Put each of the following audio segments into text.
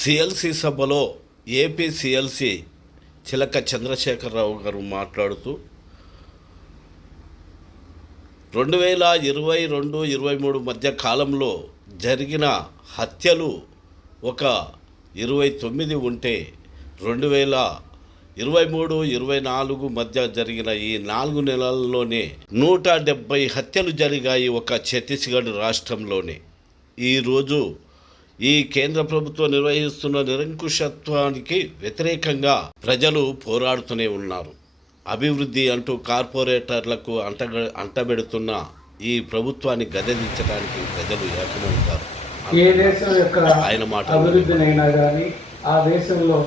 CLC సభలో AP CLC చిలక చంద్రశేఖరరావు గారు మాట్లాడుతూ 2022-23 మధ్య కాలంలో జరిగిన హత్యలు ఒక 29 ఉంటే 2023-24 మధ్య జరిగిన ఈ 4 నెలల్లోనే 170 హత్యలు జరిగాయి ఒక ఛత్తీస్గఢ్ రాష్ట్రంలోనే. ఈరోజు ఈ కేంద్ర ప్రభుత్వం నిర్వహిస్తున్న నిరంకుశత్వానికి వ్యతిరేకంగా ప్రజలు పోరాడుతూనే ఉన్నారు. అభివృద్ధి అంటూ కార్పొరేటర్లకు అంటబెడుతున్న ఈ ప్రభుత్వాన్ని గద్దెదించడానికి ప్రజలు ఏకమవుతారు. ఏ దేశం యొక్క ఆయన మాట అభివృద్ధినైనా కానీ ఆ దేశంలో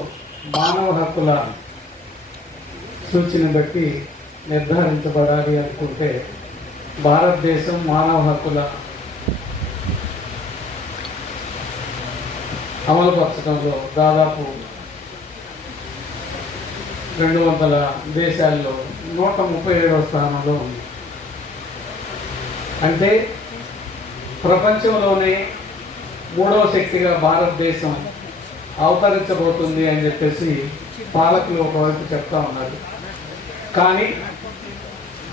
మానవ హక్కుల సూచన బట్టి నిర్ధారించబడాలి అనుకుంటే భారతదేశం మానవ హక్కుల అమలుపరచడంలో దాదాపు 200 దేశాల్లో 137వ స్థానంలో ఉంది. అంటే ప్రపంచంలోనే 3వ శక్తిగా భారతదేశం అవతరించబోతుంది అని చెప్పేసి పాలకులు ఒకవైపు చెప్తా ఉన్నారు. కానీ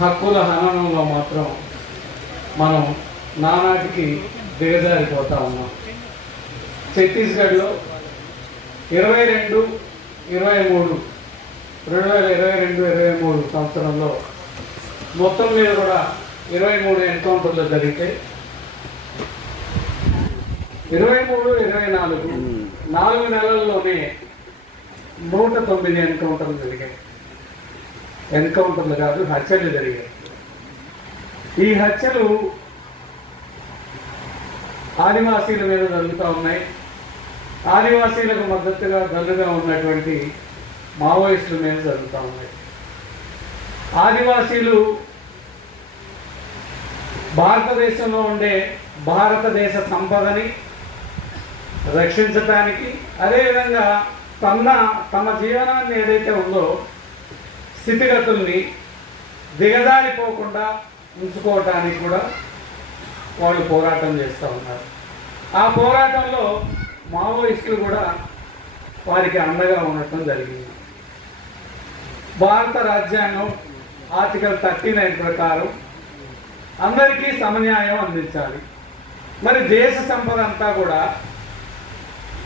హక్కుల హననంలో మాత్రం మనం నానాటికి దిగజారిపోతా ఉన్నాం. ఛత్తీస్గఢ్లో 2022-23 సంవత్సరంలో మొత్తం మీద కూడా 23 ఎన్కౌంటర్లు జరిగితే 23-24 4 నెలల్లోనే 109 ఎన్కౌంటర్లు జరిగాయి. ఎన్కౌంటర్లు కాదు, హత్యలు జరిగాయి. ఈ హత్యలు ఆదివాసీల మీద జరుగుతూ ఉన్నాయి. ఆదివాసీలకు మద్దతుగా దండుగా ఉన్నటువంటి మావోయిస్టుల మీద జరుగుతూ ఉన్నాయి. ఆదివాసీలు భారతదేశంలో ఉండే భారతదేశ సంపదని రక్షించటానికి, అదేవిధంగా తమ జీవనాన్ని ఏదైతే ఉందో స్థితిగతుల్ని దిగజారిపోకుండా ఉంచుకోవటానికి కూడా వాళ్ళు పోరాటం చేస్తూ ఉన్నారు. ఆ పోరాటంలో మావోయిస్టులు కూడా వారికి అండగా ఉండటం జరిగింది. భారత రాజ్యాంగం ఆర్టికల్ 39 ప్రకారం అందరికీ సమన్యాయం అందించాలి. మరి దేశ సంపద అంతా కూడా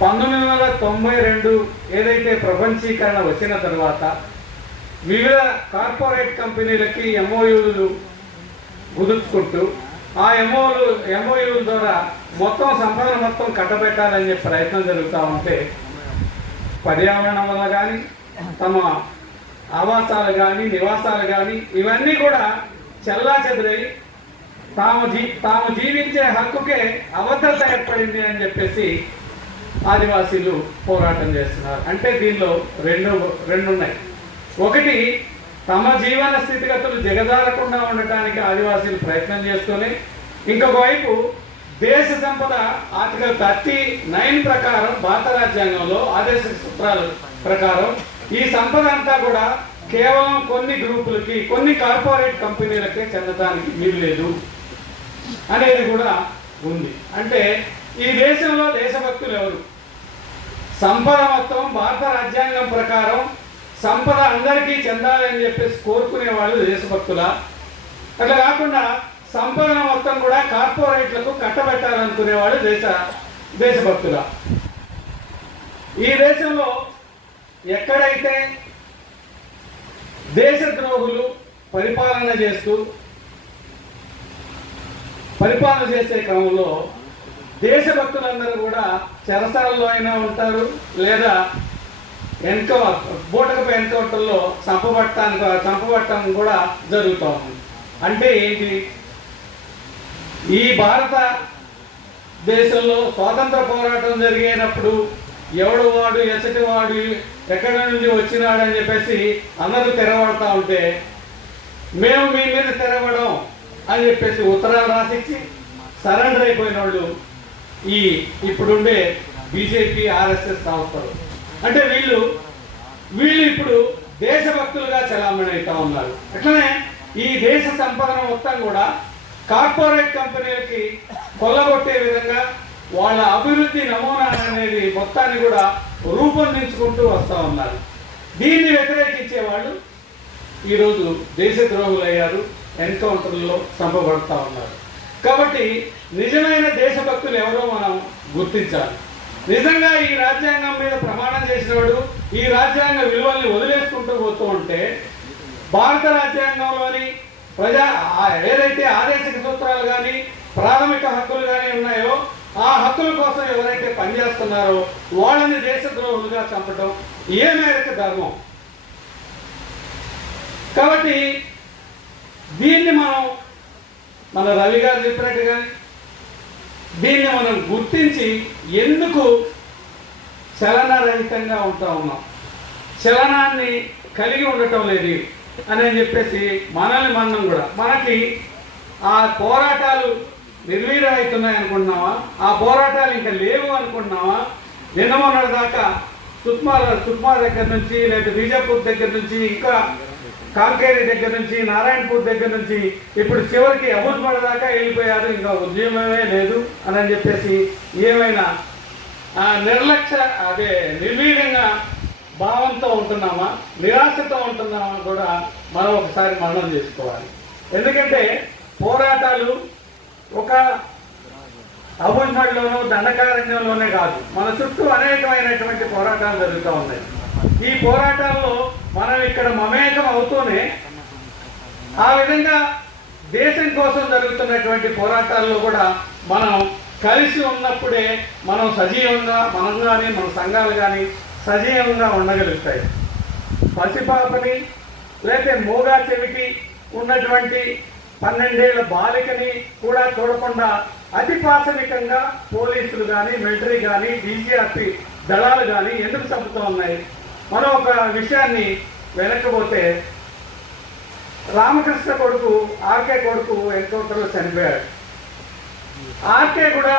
1992 ఏదైతే ప్రపంచీకరణ వచ్చిన తర్వాత వివిధ కార్పొరేట్ కంపెనీలకి ఎంఓయూలు కుదుర్చుకుంటూ ఆ ఎంఓయూల ద్వారా మొత్తం సంపదను మొత్తం కట్టబెట్టాలని చెప్పి ప్రయత్నం జరుగుతూ ఉంటే పర్యావరణం వల్ల కానీ తమ ఆవాసాలు కానీ నివాసాలు కానీ ఇవన్నీ కూడా చెల్లాచెదురై తాము జీవించే హక్కుకే అభద్రత ఏర్పడింది అని చెప్పేసి ఆదివాసీలు పోరాటం చేస్తున్నారు. అంటే దీనిలో రెండు ఉన్నాయి. ఒకటి, తమ జీవన స్థితిగతులు దిగజారకుండా ఉండటానికి ఆదివాసీలు ప్రయత్నం చేస్తూనే, ఇంకొక వైపు దేశ సంపద ఆర్టికల్ 39 ప్రకారం భారత రాజ్యాంగంలో ఆదేశ సూత్రాల ప్రకారం ఈ సంపద అంతా కూడా కేవలం కొన్ని గ్రూపులకి, కొన్ని కార్పొరేట్ కంపెనీలకే చెందడానికి వీల్లేదు అనేది కూడా ఉంది. అంటే ఈ దేశంలో దేశభక్తులు ఎవరు? సంపద మొత్తం భారత రాజ్యాంగం ప్రకారం సంపద అందరికీ చెందాలని చెప్పేసి కోరుకునే వాళ్ళు దేశభక్తులా? అట్లా కాకుండా సంపదన మొత్తం కూడా కార్పొరేట్లకు కట్టబెట్టాలనుకునే వాళ్ళు దేశభక్తులా? ఈ దేశంలో ఎక్కడైతే దేశద్రోహులు పరిపాలన చేసే క్రమంలో దేశభక్తులందరూ కూడా చెరసాలలో అయినా ఉంటారు, లేదా బూటకపు ఎన్కౌంటర్లో చంపబట్టడం కూడా జరుగుతూ ఉంది. అంటే ఏంటి? ఈ భారత దేశంలో స్వాతంత్ర పోరాటం జరిగేటప్పుడు ఎవడు వాడు ఎసటి వాడు ఎక్కడి నుండి వచ్చినాడని చెప్పేసి అందరూ తెరబడతా ఉంటే మేము మీ మీద తెరబడం అని చెప్పేసి ఉత్తరాలు రాసిచ్చి సరెండర్ అయిపోయిన వాళ్ళు ఇప్పుడుండే బీజేపీ ఆర్ఎస్ఎస్ సంస్థలు. అంటే వీళ్ళు ఇప్పుడు దేశభక్తులుగా చలామణి అవుతా ఉన్నారు. అట్లనే ఈ దేశ సంపదన మొత్తం కూడా కార్పొరేట్ కంపెనీలకి కొల్లగొట్టే విధంగా వాళ్ళ అభివృద్ధి నమూనా అనేది మొత్తాన్ని కూడా రూపొందించుకుంటూ వస్తూ ఉన్నారు. దీన్ని వ్యతిరేకించే వాళ్ళు ఈరోజు దేశద్రోహులయ్యారు, ఎన్కౌంటర్లో చంపబడుతూ ఉన్నారు. కాబట్టి నిజమైన దేశభక్తులు ఎవరో మనం గుర్తించాలి. నిజంగా ఈ రాజ్యాంగం మీద ప్రమాణం చేసినవాడు ఈ రాజ్యాంగ విలువల్ని వదిలేసుకుంటూ పోతూ ఉంటే భారత రాజ్యాంగంలోని ఏదైతే ఆదేశిక సూత్రాలు కానీ ప్రాథమిక హక్కులు కానీ ఉన్నాయో ఆ హక్కుల కోసం ఎవరైతే పనిచేస్తున్నారో వాళ్ళని దేశద్రోహులుగా చంపడం ఏ మేరకు ధర్మం? కాబట్టి దీన్ని మన రవి గారు చెప్పినట్టుగా దీన్ని మనం గుర్తించి ఎందుకు చలనరహితంగా ఉంటా ఉన్నాం, చలనాన్ని కలిగి ఉండటం లేదు అని చెప్పేసి మనం కూడా మనకి ఆ పోరాటాలు నిర్వీర్యమవుతున్నాయి అనుకుంటున్నావా? ఆ పోరాటాలు ఇంకా లేవు అనుకుంటున్నావా? నిన్న మొన్నటి దాకా సుక్మా దగ్గర నుంచి లేదా బీజాపూర్ దగ్గర నుంచి ఇంకా కాంకేరి దగ్గర నుంచి నారాయణపూర్ దగ్గర నుంచి ఇప్పుడు చివరికి అబుజ్మడ దాకా వెళ్ళిపోయారు, ఇంకా ఉద్యమమే లేదు అని చెప్పేసి ఏమైనా నిర్వీర్యంగా భావంతో ఉంటున్నామా, నిరాశతో ఉంటున్నామా కూడా మనం ఒకసారి మననం చేసుకోవాలి. ఎందుకంటే పోరాటాలు ఒక అబుజ్మడ్లోనూ దండకారణ్యంలోనే కాదు, మన చుట్టూ అనేకమైనటువంటి పోరాటాలు జరుగుతూ ఉన్నాయి. ఈ పోరాటాల్లో మనం ఇక్కడ మమేకం అవుతూనే ఆ విధంగా దేశం కోసం జరుగుతున్నటువంటి పోరాటాల్లో కూడా మనం కలిసి ఉన్నప్పుడే మనం సజీవంగా మనం కానీ మన సంఘాలు కానీ సజీవంగా ఉండగలుగుతాయి. పసిపాపని లేకపోతే మూగా చెవిటి ఉన్నటువంటి 12 ఏళ్ల బాలికని కూడా చూడకుండా అతి పాశవికంగా పోలీసులు కానీ మిలిటరీ కానీ బీజేపీ దళాలు కానీ ఎందుకు చంపుతూ ఉన్నాయి? మనం ఒక విషయాన్ని వెనక్కిపోతే రామకృష్ణ కొడుకు ఆర్కే కొడుకు ఎన్కౌంటర్లో చనిపోయాడు. ఆర్కే కూడా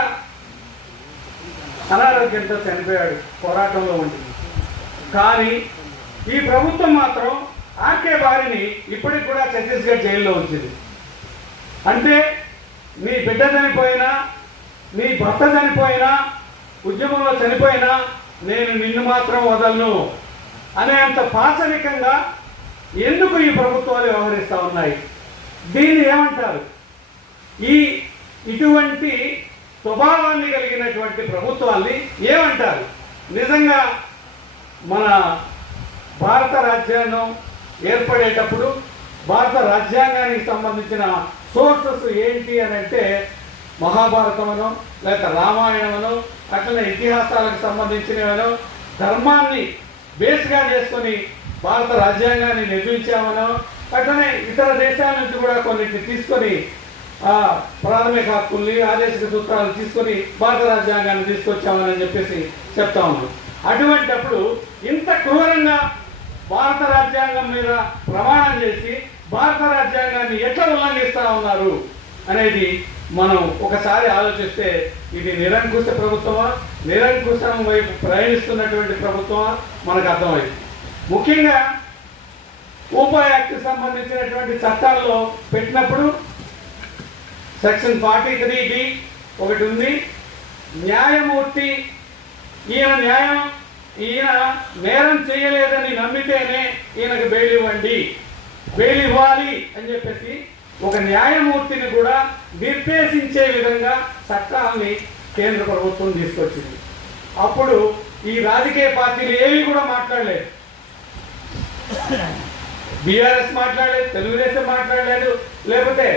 అనారోగ్యంతో చనిపోయాడు పోరాటంలో ఉండి. కానీ ఈ ప్రభుత్వం మాత్రం ఆర్కే భార్యని ఇప్పటికి కూడా ఛత్తీస్గఢ్ జైల్లో ఉంచింది. అంటే నీ బిడ్డ చనిపోయినా, నీ భర్త చనిపోయినా, ఉద్యమంలో చనిపోయినా నేను నిన్ను మాత్రం వదలను అనేంత పాశవికంగా ఎందుకు ఈ ప్రభుత్వాలు వ్యవహరిస్తూ ఉన్నాయి? దీన్ని ఏమంటారు? ఇటువంటి స్వభావాన్ని కలిగినటువంటి ప్రభుత్వాన్ని ఏమంటారు? నిజంగా మన భారత రాజ్యాంగం ఏర్పడేటప్పుడు భారత రాజ్యాంగానికి సంబంధించిన సోర్సెస్ ఏంటి అని అంటే మహాభారతమనో లేక రామాయణమనో అట్లనే ఇతిహాసాలకు సంబంధించినవనో ధర్మాన్ని బేస్గా చేసుకొని భారత రాజ్యాంగాన్ని నిర్మించామనో అట్లనే ఇతర దేశాల నుంచి కూడా కొన్నిటిని తీసుకొని ప్రాథమిక హక్కుల్ని ఆదేశిక సూత్రాలు తీసుకొని భారత రాజ్యాంగాన్ని తీసుకొచ్చామని చెప్పేసి చెప్తా ఉన్నాం. అటువంటప్పుడు ఇంత క్రూరంగా భారత రాజ్యాంగం మీద ప్రమాణం చేసి భారత రాజ్యాంగాన్ని ఎట్లా ఉల్లంఘిస్తూ ఉన్నారు అనేది మనం ఒకసారి ఆలోచిస్తే ఇది నిరంకుశ ప్రభుత్వమా, నిరంకుశం వైపు ప్రయాణిస్తున్నటువంటి ప్రభుత్వమా మనకు అర్థమైంది. ముఖ్యంగా ఊపా యాక్ట్కి సంబంధించినటువంటి చట్టాల్లో పెట్టినప్పుడు సెక్షన్ 43D ఒకటి ఉంది. న్యాయమూర్తి ఈయన నేరం చేయలేదని నమ్మితేనే ఈయనకు బెయిల్ ఇవ్వండి, బెయిల్ ఇవ్వాలి అని చెప్పేసి ఒక న్యాయమూర్తిని కూడా నిర్దేశించే విధంగా చట్టాన్ని కేంద్ర ప్రభుత్వం తీసుకొచ్చింది. అప్పుడు ఈ రాజకీయ పార్టీలు ఏవి కూడా మాట్లాడలేదు. బీఆర్ఎస్ మాట్లాడలేదు, తెలుగుదేశం మాట్లాడలేదు, లేకపోతే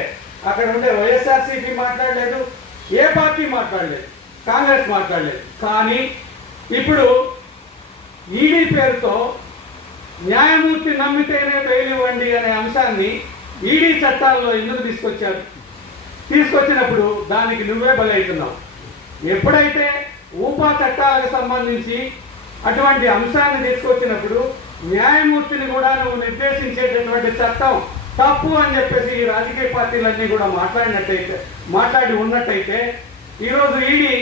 అక్కడ ఉండే వైఎస్ఆర్సీపీ మాట్లాడలేదు, ఏ పార్టీ మాట్లాడలేదు, కాంగ్రెస్ మాట్లాడలేదు. కానీ ఇప్పుడు ఈడీ పేరుతో న్యాయమూర్తి నమ్మితేనే బెయిల్ ఇవ్వండి అనే అంశాన్ని ఈడీ చట్టాల్లో ఎందుకు తీసుకొచ్చారు? తీసుకొచ్చినప్పుడు దానికి నువ్వే బలవుతున్నావు. ఎప్పుడైతే ఊపా చట్టాలకు సంబంధించి అటువంటి అంశాన్ని తీసుకొచ్చినప్పుడు న్యాయమూర్తిని కూడా నువ్వు నిర్దేశించేటటువంటి చట్టం తప్పు అని చెప్పేసి ఈ రాజకీయ పార్టీలన్నీ కూడా మాట్లాడి ఉన్నట్టయితే ఈరోజు ఈడీ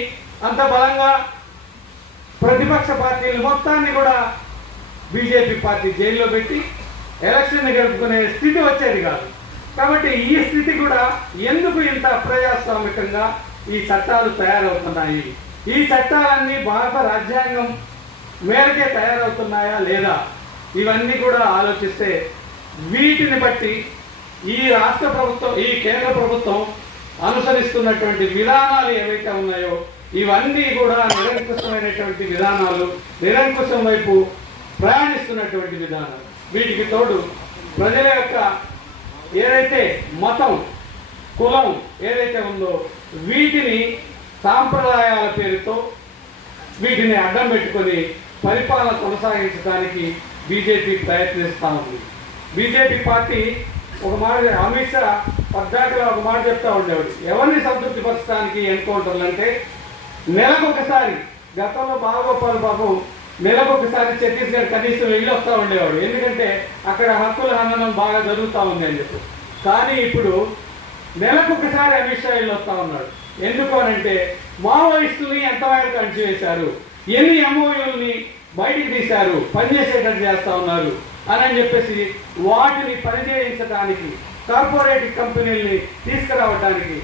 అంత బలంగా ప్రతిపక్ష పార్టీలు మొత్తాన్ని కూడా బీజేపీ పార్టీ జైల్లో పెట్టి ఎలక్షన్ గెలుపుకునే స్థితి వచ్చేది కాదు. కాబట్టి ఈ స్థితి కూడా ఎందుకు ఇంత అప్రజాస్వామికంగా ఈ చట్టాలు తయారవుతున్నాయి, ఈ చట్టాలన్నీ భారత రాజ్యాంగం మేరకే తయారవుతున్నాయా లేదా, ఇవన్నీ కూడా ఆలోచిస్తే వీటిని బట్టి ఈ రాష్ట్ర ప్రభుత్వం, ఈ కేంద్ర ప్రభుత్వం అనుసరిస్తున్నటువంటి విధానాలు ఏవైతే ఉన్నాయో ఇవన్నీ కూడా నిరంకుశమైనటువంటి విధానాలు, నిరంకుశం వైపు ప్రయాణిస్తున్నటువంటి విధానాలు. వీటికి తోడు ప్రజల యొక్క ఏదైతే మతం, కులం ఏదైతే ఉందో వీటిని సాంప్రదాయాల పేరుతో వీటిని అడ్డం పెట్టుకొని పరిపాలన కొనసాగించడానికి బీజేపీ ప్రయత్నిస్తూ ఉంది. బీజేపీ పార్టీ ఒక మాట, అమిత్ షా పద్దాకలో ఒక మాట చెప్తా ఉండేవాడు, ఎవరిని సంతృప్తిపరచడానికి ఎన్కౌంటర్లు అంటే నెలకొకసారి, గతంలో బాలగోపాల్ బాబు నెలకొకసారి ఛత్తీస్గఢ్ కనీసం వెళ్ళి వస్తూ ఉండేవాడు, ఎందుకంటే అక్కడ హక్కుల హననం బాగా జరుగుతూ ఉంది అని చెప్పి. కానీ ఇప్పుడు నెలకొకసారి అమిత్ షా వెళ్ళి వస్తూ ఉన్నాడు. ఎందుకు అనంటే మావోయిస్టుల్ని ఎంతవరకు అణచివేశారు, ఎన్ని ఎంఓయూల్ని బయటికి తీశారు, పనిచేసేటట్టు చేస్తూ ఉన్నారు అని చెప్పేసి వాటిని పనిచేయించడానికి, కార్పొరేట్ కంపెనీల్ని తీసుకురావడానికి